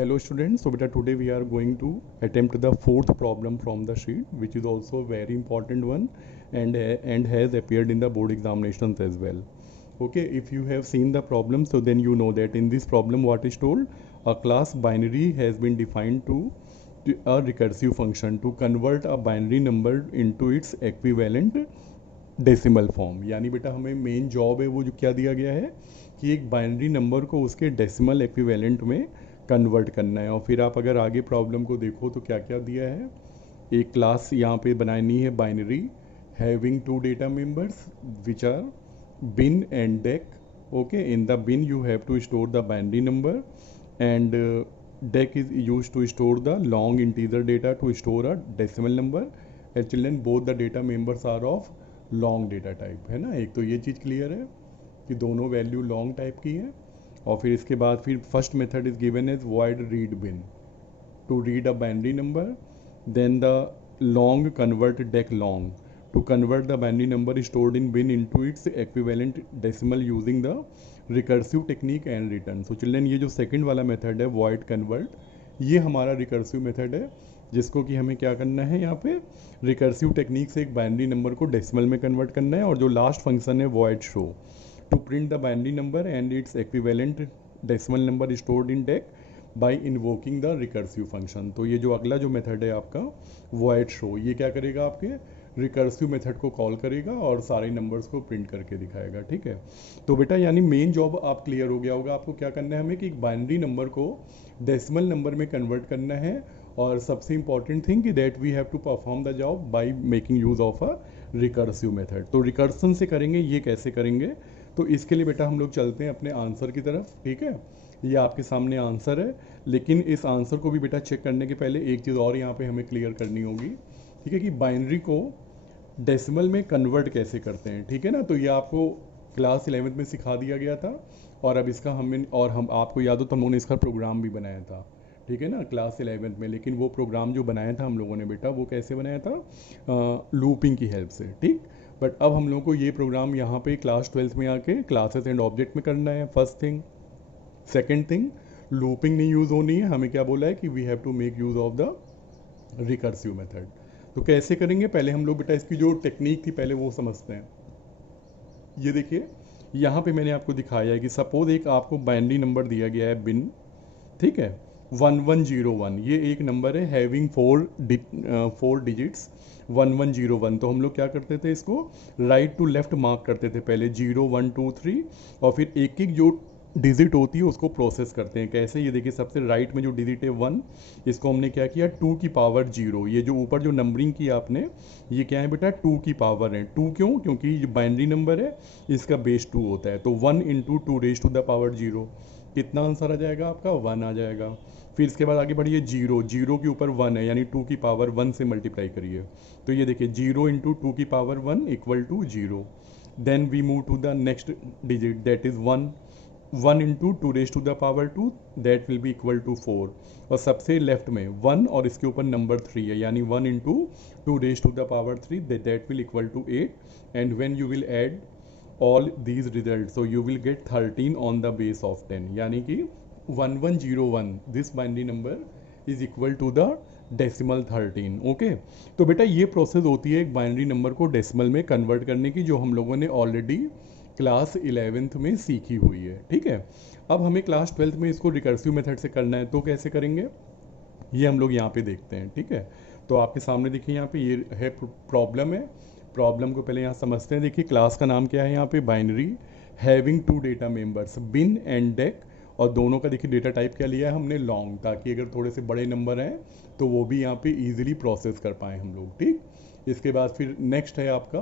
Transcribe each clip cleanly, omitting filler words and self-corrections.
Hello students, so beta today we are going to attempt the fourth problem from the sheet, which is also a very important one and has appeared in the board examinations as well. Okay, if you have seen the problem, so then you know that in this problem what is told, a class binary has been defined to a recursive function to convert a binary number into its equivalent decimal form. यानी बेटा हमें main job है वो जो क्या दिया गया है कि एक बाइनरी नंबर को उसके डेसिमल एक्विवेलेंट में कन्वर्ट करना है। और फिर आप अगर आगे प्रॉब्लम को देखो तो क्या क्या दिया है, एक क्लास यहाँ पे बनानी है binary having two data members which are bin and deck. Okay, in the bin you have to store the binary number and deck is used to store the long integer data to store a decimal number. And children, both the data members are of long data type, है ना। एक तो ये चीज़ clear है कि दोनों value long type की है। और फिर इसके बाद फिर first method is given as void read bin to read a binary number, then the long convert deck long to convert the binary number stored in bin into its equivalent decimal using the recursive technique and return. So children, ये जो second वाला method है void convert, ये हमारा recursive method है जिसको कि हमें क्या करना है, यहाँ पे रिकर्सिव टेक्निक से एक बाइनरी नंबर को डेसिमल में कन्वर्ट करना है। और जो लास्ट फंक्शन है void show to print the binary number and its equivalent decimal number stored in deck by invoking the recursive function। तो ये जो अगला जो मेथड है आपका void show, ये क्या करेगा, आपके रिकर्सिव मेथड को कॉल करेगा और सारे नंबर्स को प्रिंट करके दिखाएगा। ठीक है, तो बेटा यानी मेन जॉब आप क्लियर हो गया होगा। आपको क्या करना है, हमें कि एक बाइनरी नंबर को डेसिमल नंबर में कन्वर्ट करना है। और सबसे इंपॉर्टेंट थिंग कि that we have to perform the job by making use of a recursive method. तो रिकर्सन से करेंगे, ये कैसे करेंगे, तो इसके लिए बेटा हम लोग चलते हैं अपने आंसर की तरफ। ठीक है, ये आपके सामने आंसर है, लेकिन इस आंसर को भी बेटा चेक करने के पहले एक चीज़ और यहाँ पे हमें क्लियर करनी होगी। ठीक है, कि बाइनरी को डेसिमल में कन्वर्ट कैसे करते हैं। ठीक है ना, तो ये आपको क्लास 11th में सिखा दिया गया था और अब इसका हम आपको याद हो तो हम लोगों ने इसका प्रोग्राम भी बनाया था। ठीक है ना, क्लास 11th में। लेकिन वो प्रोग्राम जो बनाया था हम लोगों ने बेटा, वो कैसे बनाया था, लूपिंग की हेल्प से। ठीक, बट अब हम लोगों को ये प्रोग्राम यहाँ पे क्लास 12th में आके क्लासेस एंड ऑब्जेक्ट में करना है, first thing. Second thing, looping नहीं यूज़ होनी है, हमें क्या बोला है कि we have to make use of the recursive method. तो कैसे करेंगे, पहले हम लोग बेटा इसकी जो टेक्निक थी पहले वो समझते हैं। ये देखिए यहाँ पे मैंने आपको दिखाया है कि सपोज एक आपको बाइनरी नंबर दिया गया है बिन, ठीक है, 1101, ये एक नंबर है हैविंग 4 डिजिट्स 1101। तो हम लोग क्या करते थे, इसको राइट टू लेफ्ट मार्क करते थे पहले 0 1 2 3, और फिर एक एक जो डिजिट होती है उसको प्रोसेस करते हैं। कैसे, ये देखिए सबसे राइट में जो डिजिट है 1, इसको हमने क्या किया 2 की पावर 0। ये जो ऊपर जो नंबरिंग की आपने, ये क्या है बेटा 2 की पावर है। 2 क्यों, क्योंकि ये बाइनरी नंबर है, इसका बेस 2 होता है। तो 1 into 2 raise to the power 0, कितना आंसर आ जाएगा आपका, 1 आ जाएगा। फिर इसके बाद आगे बढ़िए 0, 0 के ऊपर 1 है, यानी 2 की पावर 1 से मल्टीप्लाई करिए। तो ये देखिए 0 इंटू 2 की power 1 equal to 0। Then we move to the next digit that is 1 into 2 raise to the power 2 that will be equal to 4। और सबसे लेफ्ट में 1 और इसके ऊपर नंबर 3 है, यानी 1 into 2 raise to the power 3 that will equal to 8। And when you will add all these results so you will get 13 on the base of 10, यानी कि 1101 this binary number is equal to the decimal 13। Okay, तो बेटा ये process होती है एक binary number को decimal में कन्वर्ट करने की, जो हम लोगों ने ऑलरेडी क्लास 11th में सीखी हुई है। ठीक है, अब हमें क्लास 12th में इसको रिकर्सिव मेथड से करना है, तो कैसे करेंगे ये हम लोग यहाँ पे देखते हैं। ठीक है, तो आपके सामने देखिए यहाँ पे ये है प्रॉब्लम है। प्रॉब्लम को पहले यहाँ समझते हैं। देखिए क्लास का नाम क्या है यहाँ पे, binary having 2 data members bin and dec, और दोनों का देखिए डेटा टाइप क्या लिया है हमने, लॉन्ग, ताकि अगर थोड़े से बड़े नंबर हैं तो वो भी यहाँ पे इजीली प्रोसेस कर पाए हम लोग। ठीक, इसके बाद फिर नेक्स्ट है आपका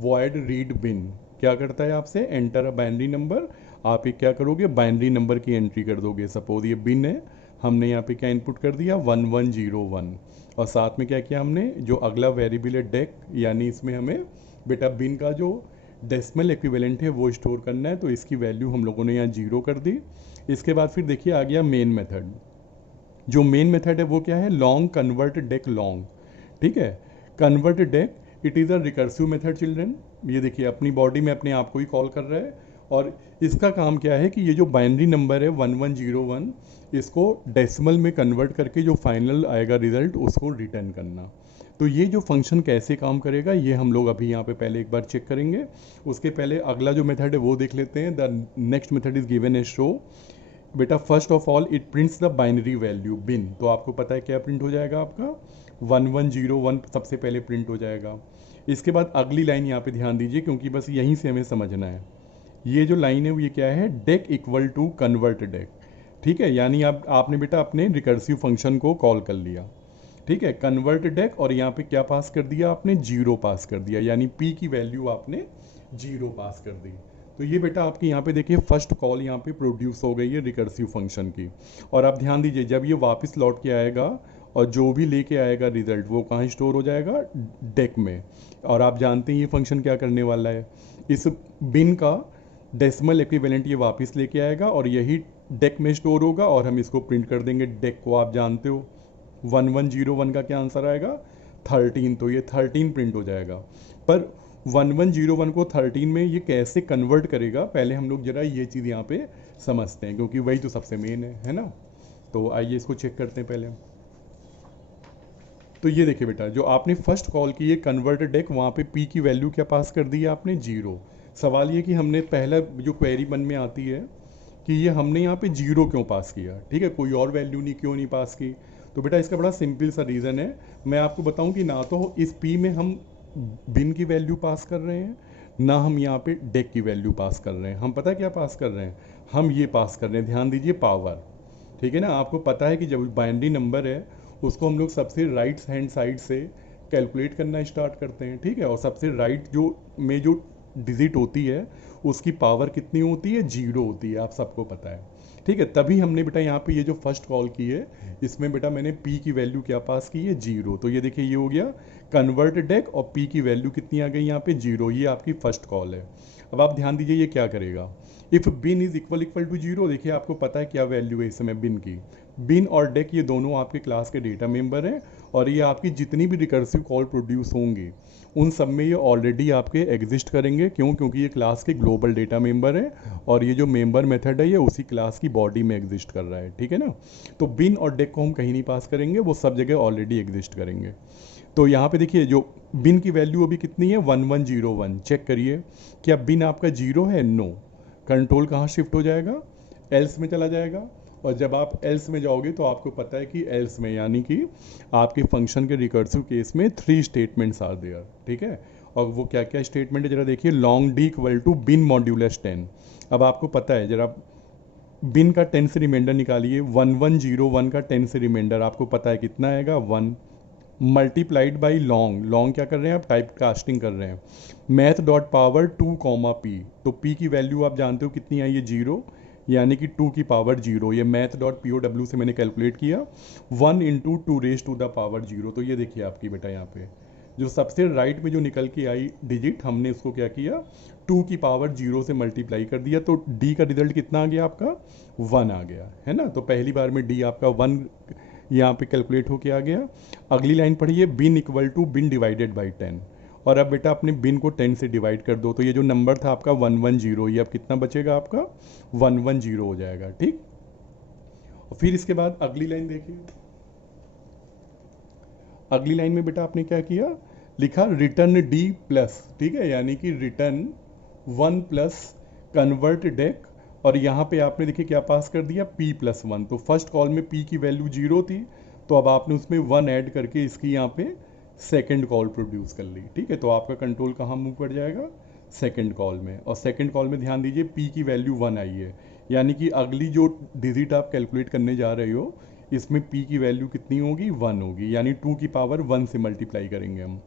void read bin, क्या करता है आपसे, एंटर अ बाइनरी नंबर। आप ये क्या करोगे, बाइनरी नंबर की एंट्री कर दोगे। सपोज ये बिन है, हमने यहाँ पे क्या इनपुट कर दिया 1101, और साथ में क्या किया हमने, जो अगला वेरिएबल है डेक, यानी इसमें हमें बेटा बिन का जो डेसिमल इक्विवेलेंट है वो स्टोर करना है। तो इसकी वैल्यू हम लोगों ने यहाँ 0 कर दी। इसके बाद फिर देखिए आ गया मेन मेथड। जो मेन मेथड है वो क्या है, लॉन्ग कन्वर्ट डेक लॉन्ग। ठीक है, convert deck it is a recursive method children. ये देखिए अपनी बॉडी में अपने आप को ही कॉल कर रहा है, और इसका काम क्या है कि ये जो बाइनरी नंबर है 1101, इसको डेसिमल में कन्वर्ट करके जो फाइनल आएगा रिजल्ट उसको रिटर्न करना। तो ये जो फंक्शन कैसे काम करेगा ये हम लोग अभी यहाँ पे पहले एक बार चेक करेंगे। उसके पहले अगला जो मेथड है वो देख लेते हैं। The next method is given a show. बेटा first of all it prints the binary value bin. तो आपको पता है क्या प्रिंट हो जाएगा आपका 1101 सबसे पहले प्रिंट हो जाएगा। इसके बाद अगली लाइन यहाँ पे ध्यान दीजिए क्योंकि बस यहीं से हमें समझना है। ये जो लाइन है वो ये क्या है, dec equal to convert dec. ठीक है, यानी आपने बेटा अपने रिकर्सिव फंक्शन को कॉल कर लिया। ठीक है, कन्वर्ट डेक और यहाँ पे क्या पास कर दिया आपने, जीरो पास कर दिया, यानी पी की वैल्यू आपने जीरो पास कर दी। तो ये बेटा आपकी यहाँ पे देखिए फर्स्ट कॉल यहाँ पे प्रोड्यूस हो गई है रिकर्सिव फंक्शन की। और आप ध्यान दीजिए जब ये वापस लौट के आएगा और जो भी लेके आएगा रिजल्ट वो कहाँ स्टोर हो जाएगा, डेक में। और आप जानते हैं ये फंक्शन क्या करने वाला है, इस बिन का डेसिमल इक्विवेलेंट ये वापस लेके आएगा और यही डेक में स्टोर होगा और हम इसको प्रिंट कर देंगे डेक को। आप जानते हो 1101 का क्या आंसर आएगा, 13। तो ये 13 प्रिंट हो जाएगा। पर 1101 को 13 में ये कैसे कन्वर्ट करेगा, पहले हम लोग जरा ये चीज़ यहाँ पे समझते हैं क्योंकि वही तो सबसे मेन है ना। तो आइए इसको चेक करते हैं पहले। तो ये देखिए बेटा जो आपने फर्स्ट कॉल की है कन्वर्ट डेक, वहाँ पे पी की वैल्यू क्या पास कर दी है आपने, जीरो। सवाल ये कि हमने पहला जो क्वेरी वन में आती है कि ये हमने यहाँ पे जीरो क्यों पास किया, ठीक है, कोई और वैल्यू नहीं क्यों नहीं पास की। तो बेटा इसका बड़ा सिंपल सा रीज़न है। मैं आपको बताऊं कि ना तो इस पी में हम बिन की वैल्यू पास कर रहे हैं, ना हम यहाँ पे डेक की वैल्यू पास कर रहे हैं। हम पता क्या पास कर रहे हैं, हम ये पास कर रहे हैं, ध्यान दीजिए, पावर। ठीक है ना, आपको पता है कि जब बाइनरी नंबर है उसको हम लोग सबसे राइट हैंड साइड से कैलकुलेट करना स्टार्ट करते हैं। ठीक है, और सबसे राइट जो डिजिट होती है उसकी पावर कितनी होती है, जीरो होती है, आप सबको पता है। ठीक है, तभी हमने बेटा यहाँ पे ये जो फर्स्ट कॉल की है इसमें बेटा मैंने पी की वैल्यू क्या पास की है, जीरो। तो ये देखिए ये हो गया कन्वर्ट डेक और पी की वैल्यू कितनी आ गई यहाँ पे, जीरो। ये आपकी फर्स्ट कॉल है। अब आप ध्यान दीजिए ये क्या करेगा, if bin is equal to zero. देखिए आपको पता है क्या वैल्यू है इस समय बिन की। बिन और डेक ये दोनों आपके क्लास के डेटा मेंबर हैं और ये आपकी जितनी भी रिकर्सिव कॉल प्रोड्यूस होंगी उन सब में ये ऑलरेडी आपके एग्जिस्ट करेंगे। क्यों, क्योंकि ये क्लास के ग्लोबल डेटा मेंबर है और ये जो मेंबर मेथड है ये उसी क्लास की बॉडी में एग्जिस्ट कर रहा है। ठीक है ना, तो बिन और डेक को हम कहीं नहीं पास करेंगे, वो सब जगह ऑलरेडी एग्जिस्ट करेंगे। तो यहाँ पे देखिए जो बिन की वैल्यू अभी कितनी है, 1101। चेक करिए क्या बिन आपका जीरो है, नो। कंट्रोल कहाँ शिफ्ट हो जाएगा, एल्स में चला जाएगा। और जब आप एल्स में जाओगे तो आपको पता है कि एल्स में यानी कि आपके फंक्शन के रिकर्सिव केस में 3 स्टेटमेंट्स आर देयर। ठीक है, और वो क्या क्या स्टेटमेंट है जरा देखिए, long d equal to bin modulus 10। अब आपको पता है जरा बिन का 10 से रिमाइंडर निकालिए, 1101 का 10 से रिमाइंडर आपको पता है कितना आएगा, 1 मल्टीप्लाइड बाई लॉन्ग। लॉन्ग क्या कर रहे हैं आप, टाइप कास्टिंग कर रहे हैं। Math dot power 2 comma P, तो पी की वैल्यू आप जानते हो कितनी आई है, जीरो, यानी कि 2 की पावर जीरो। ये मैथ डॉट पी ओ डब्ल्यू से मैंने कैलकुलेट किया, 1 into 2 raise to the power zero. तो ये देखिए आपकी बेटा यहाँ पे जो सबसे राइट में जो निकल के आई डिजिट हमने उसको क्या किया, 2 की पावर जीरो से मल्टीप्लाई कर दिया। तो डी का रिजल्ट कितना आ गया आपका, 1 आ गया है ना। तो पहली बार में डी आपका 1 यहाँ पे कैलकुलेट होके आ गया। अगली लाइन पढ़िए, bin equal to bin divided by 10। और अब बेटा अपने बिन को 10 से डिवाइड कर दो, तो ये जो नंबर था आपका 110, ये अब कितना बचेगा आपका, 110 हो जाएगा। ठीक, और फिर इसके बाद अगली लाइन देखिए। अगली लाइन में बेटा आपने क्या किया, लिखा रिटर्न डी प्लस। ठीक है, यानी कि रिटर्न 1 प्लस कन्वर्ट डेक, और यहाँ पे आपने देखिए क्या पास कर दिया, p प्लस 1। तो फर्स्ट कॉल में p की वैल्यू जीरो थी तो अब आपने उसमें 1 ऐड करके इसकी यहाँ पे सेकंड कॉल प्रोड्यूस कर ली। ठीक है, तो आपका कंट्रोल कहाँ मूव कर जाएगा, सेकंड कॉल में। और सेकंड कॉल में ध्यान दीजिए p की वैल्यू 1 आई है, यानी कि अगली जो डिजिट आप कैलकुलेट करने जा रहे हो इसमें p की वैल्यू कितनी होगी, 1 होगी, यानी 2 की पावर 1 से मल्टीप्लाई करेंगे हम।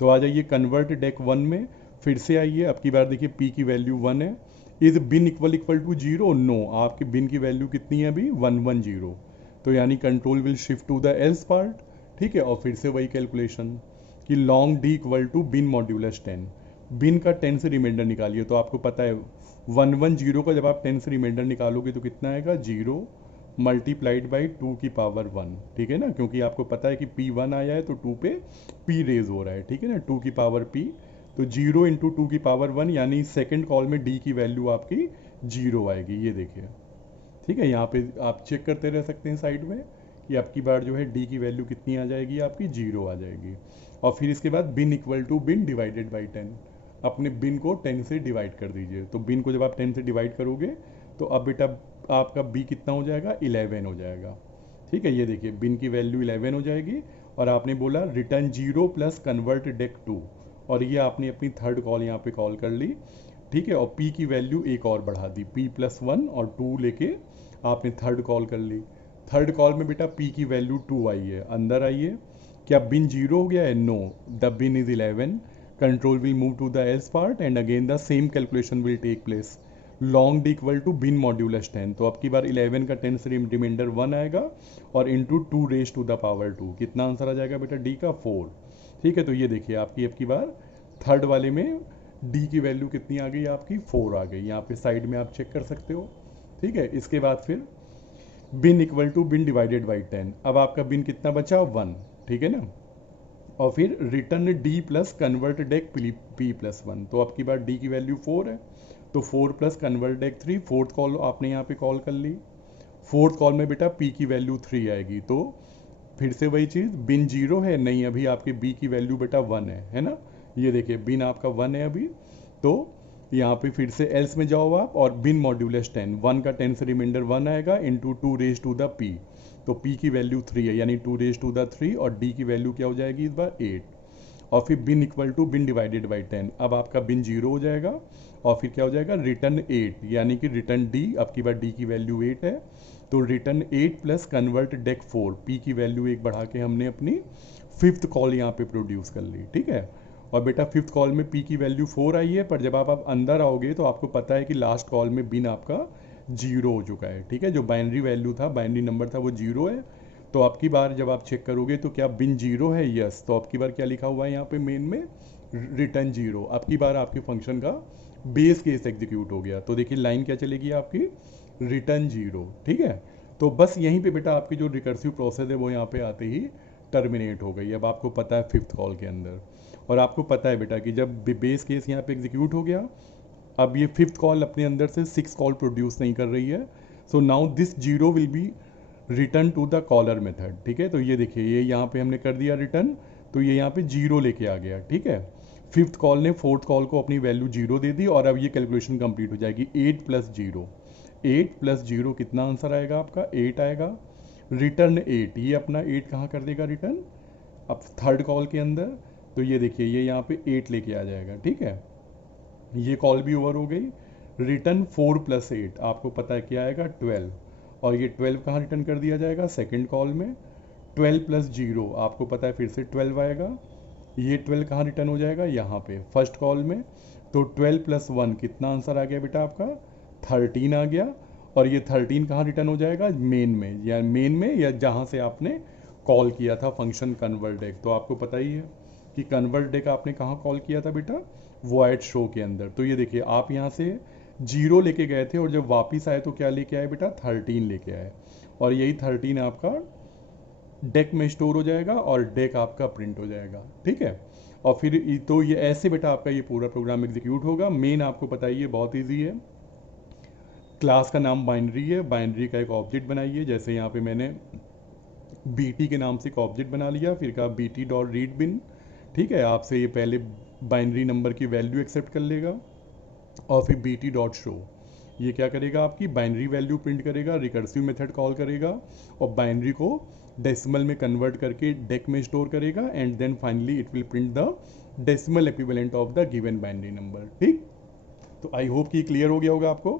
तो आ जाइए कन्वर्ट डेक 1 में, फिर से आइए, अब की बार देखिए p की वैल्यू 1 है। Is bin equal to zero, no. आपकी बिन की वैल्यू कितनी है अभी, 110। तो यानी control will shift to the else part. ठीक है, और फिर से वही कैलकुलेशन कि long d equal to bin modulus 10। Bin का 10 से रिमाइंडर निकालिए, तो आपको पता है 110 का जब आप 10 से रिमाइंडर निकालोगे तो कितना आएगा, जीरो मल्टीप्लाइड बाई 2 की पावर 1। ठीक है ना, क्योंकि आपको पता है कि p 1 आया है तो 2 पे p रेज हो रहा है। ठीक है ना, 2 की पावर p, तो 0 इंटू 2 की पावर 1, यानी सेकेंड कॉल में डी की वैल्यू आपकी 0 आएगी, ये देखिए। ठीक है, यहाँ पे आप चेक करते रह सकते हैं साइड में कि आपकी बार जो है डी की वैल्यू कितनी आ जाएगी, आपकी 0 आ जाएगी। और फिर इसके बाद bin equal to bin divided by 10, अपने बिन को 10 से डिवाइड कर दीजिए। तो बिन को जब आप 10 से डिवाइड करोगे तो अब बेटा आपका बी कितना हो जाएगा, 11 हो जाएगा। ठीक है, ये देखिए बिन की वैल्यू 11 हो जाएगी। और आपने बोला रिटर्न 0 प्लस कन्वर्ट डेक 2, और ये आपने अपनी थर्ड कॉल यहाँ पे कॉल कर ली। ठीक है, और पी की वैल्यू एक और बढ़ा दी, पी प्लस 1 और 2 लेके आपने थर्ड कॉल कर ली। थर्ड कॉल में बेटा पी की वैल्यू 2 आई है, अंदर आइए। क्या बिन 0 हो गया है? No, the bin is 11। Control will move to the else part and again the same calculation will take place. Long d equal to bin modulus 10, तो अब की बार 11 का 10 से रिमाइंडर 1 आएगा और into 2 raise to the power 2, कितना answer आ जाएगा बेटा डी का 4। ठीक है, तो ये देखिए आपकी अब की बार थर्ड वाले में डी की वैल्यू कितनी आ गई, आपकी 4 आ गई। यहाँ पे साइड में आप चेक कर सकते हो। ठीक है, इसके बाद फिर bin equal to bin divided by 10, अब आपका बिन कितना बचा, 1। ठीक है ना, और फिर return D plus convert deck P plus 1, तो आपकी बार डी की वैल्यू 4 है, तो 4 plus convert deck 3, fourth call आपने यहाँ पे कॉल कर ली। फोर्थ कॉल में बेटा पी की वैल्यू 3 आएगी, तो फिर से वही चीज़, बिन 0 है नहीं, अभी आपके बी की वैल्यू बेटा 1 है ना। ये देखिए बिन आपका 1 है अभी, तो यहाँ पे फिर से एल्स में जाओ आप, और बिन मॉड्यूलस 10, 1 का 10 से रिमाइंडर 1 आएगा into 2 raise to the p, तो पी की वैल्यू 3 है, यानी 2 रेज टू द 3, और डी की वैल्यू क्या हो जाएगी इस बार 8। और फिर bin equal to bin divided by 10, अब आपका बिन 0 हो जाएगा, और फिर क्या हो जाएगा, रिटर्न 8, यानी कि रिटर्न डी, अब की बार डी की वैल्यू 8 है, तो return 8 plus convert deck 4, P की वैल्यू 1 बढ़ा के हमने अपनी फिफ्थ कॉल यहाँ पे प्रोड्यूस कर ली। ठीक है, और बेटा फिफ्थ कॉल में पी की वैल्यू 4 आई है, पर जब आप अंदर आओगे तो आपको पता है कि लास्ट कॉल में बिन आपका 0 हो चुका है। ठीक है, जो बाइनरी वैल्यू था, बाइनरी नंबर था, वो 0 है। तो आपकी बार जब आप चेक करोगे तो क्या बिन 0 है, यस, तो आपकी बार क्या लिखा हुआ है यहाँ पे मेन में, रिटर्न 0। आपकी बार आपके फंक्शन का बेस केस एग्जीक्यूट हो गया, तो देखिए लाइन क्या चलेगी आपकी, रिटर्न 0। ठीक है, तो बस यहीं पे बेटा आपकी जो रिकर्सिव प्रोसेस है वो यहाँ पे आते ही टर्मिनेट हो गई। अब आपको पता है फिफ्थ कॉल के अंदर, और आपको पता है बेटा कि जब बेस केस यहाँ पे एग्जीक्यूट हो गया, अब ये फिफ्थ कॉल अपने अंदर से 6 कॉल प्रोड्यूस नहीं कर रही है, so now this 0 will be return to the caller method. ठीक है, तो ये देखिए ये यहाँ पे हमने कर दिया रिटर्न, तो ये यहाँ पे 0 लेके आ गया। ठीक है, फिफ्थ कॉल ने फोर्थ कॉल को अपनी वैल्यू 0 दे दी, और अब ये कैलकुलेशन कंप्लीट हो जाएगी। 8 प्लस 0, 8 प्लस 0 कितना आंसर आएगा आपका, 8 आएगा। रिटर्न 8, ये अपना 8 कहाँ कर देगा रिटर्न, अब थर्ड कॉल के अंदर, तो ये देखिए ये यहाँ पे 8 लेके आ जाएगा। ठीक है, ये कॉल भी ओवर हो गई। रिटर्न 4 प्लस 8, आपको पता है क्या आएगा, 12, और ये 12 कहाँ रिटर्न कर दिया जाएगा, सेकेंड कॉल में। 12 प्लस 0, आपको पता है फिर से 12 आएगा, ये 12 कहाँ रिटर्न हो जाएगा, यहाँ पे फर्स्ट कॉल में। तो 12 प्लस 1 कितना आंसर आ गया बेटा आपका, 13 आ गया, और ये 13 कहाँ रिटर्न हो जाएगा, मेन में या जहाँ से आपने कॉल किया था फंक्शन कन्वर्ट डेक। तो आपको पता ही है कि कन्वर्ट डेक आपने कहाँ कॉल किया था बेटा, वॉइड शो के अंदर। तो ये देखिए आप यहाँ से 0 लेके गए थे, और जब वापस आए तो क्या लेके आए बेटा, 13 लेके आए, और यही 13 आपका डेक में स्टोर हो जाएगा, और डेक आपका प्रिंट हो जाएगा। ठीक है, और फिर तो ये ऐसे बेटा आपका ये पूरा प्रोग्राम एग्जीक्यूट होगा। मेन आपको पता ही है, बहुत ईजी है। क्लास का नाम बाइनरी है, बाइनरी का एक ऑब्जेक्ट बनाइए, जैसे यहाँ पे मैंने BT के नाम से एक ऑब्जेक्ट बना लिया, फिर कहा BT डॉट रीड बिन। ठीक है, आपसे ये पहले बाइनरी नंबर की वैल्यू एक्सेप्ट कर लेगा, और फिर BT डॉट शो, ये क्या करेगा, आपकी बाइनरी वैल्यू प्रिंट करेगा, रिकर्सिव मेथड कॉल करेगा, और बाइनरी को डेसिमल में कन्वर्ट करके डेक में स्टोर करेगा, and then finally it will print the decimal equivalent of the given binary number. ठीक, तो आई होप कि क्लियर हो गया होगा, आपको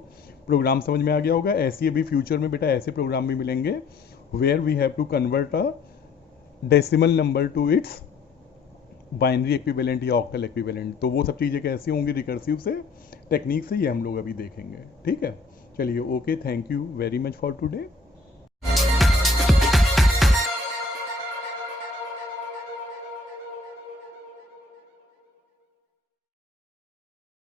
प्रोग्राम समझ में आ गया होगा। ऐसे अभी फ्यूचर में बेटा ऐसे प्रोग्राम भी मिलेंगे where we have to convert a decimal number to its binary equivalent या ऑक्टल एक्विवेलेंट। तो वो सब चीज़ें कैसे होंगी रिकर्सिव से, टेक्निक से, ये हम लोग अभी देखेंगे। ठीक है, चलिए, okay, thank you very much for today.